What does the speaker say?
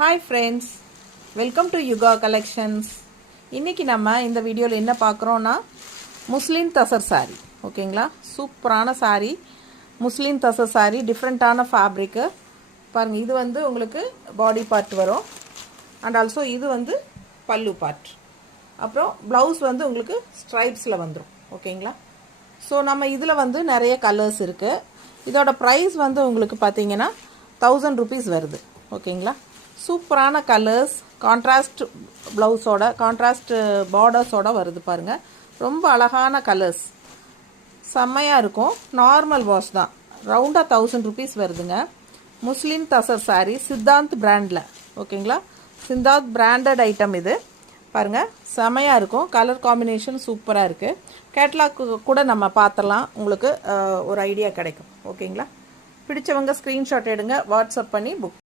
Hi friends, welcome to Yuga collections. இன்றைக்கி நம்ம இந்த வீடியோவில் என்ன பார்க்குறோன்னா முஸ்லீம் தசர் சாரீ. ஓகேங்களா, சூப்பரான சாரீ, முஸ்லீம் தசர் சாரீ, டிஃப்ரெண்ட்டான ஃபேப்ரிக்கு பாருங்கள். இது வந்து உங்களுக்கு பாடி பார்ட் வரும் அண்ட் ஆல்சோ இது வந்து பல்லு பார்ட். அப்புறம் ப்ளவுஸ் வந்து உங்களுக்கு ஸ்ட்ரைப்ஸில் வந்துடும். ஓகேங்களா, ஸோ நம்ம இதில் வந்து நிறைய கலர்ஸ் இருக்குது. இதோட ப்ரைஸ் வந்து உங்களுக்கு பார்த்தீங்கன்னா 1000 rupees வருது. ஓகேங்களா, சூப்பரான கலர்ஸ், கான்ட்ராஸ்ட் ப்ளவுஸோட கான்ட்ராஸ்ட் பார்டர்ஸோட வருது பாருங்கள். ரொம்ப அழகான கலர்ஸ், செம்மையாக இருக்கும். நார்மல் வாஷ் தான், ரவுண்டாக 1000 rupees வருதுங்க. முஸ்லீம் தசர் சாரீ, சித்தாந்த் பிராண்டில். ஓகேங்களா, சித்தாந்த் பிராண்டட் ஐட்டம் இது. பாருங்கள், செமையாக இருக்கும். கலர் காம்பினேஷன் சூப்பராக இருக்குது. கேட்லாக் கூட நம்ம பார்த்துடலாம், உங்களுக்கு ஒரு ஐடியா கிடைக்கும். ஓகேங்களா, பிடிச்சவங்க ஸ்க்ரீன்ஷாட் எடுங்க, வாட்ஸ்அப் பண்ணி புக்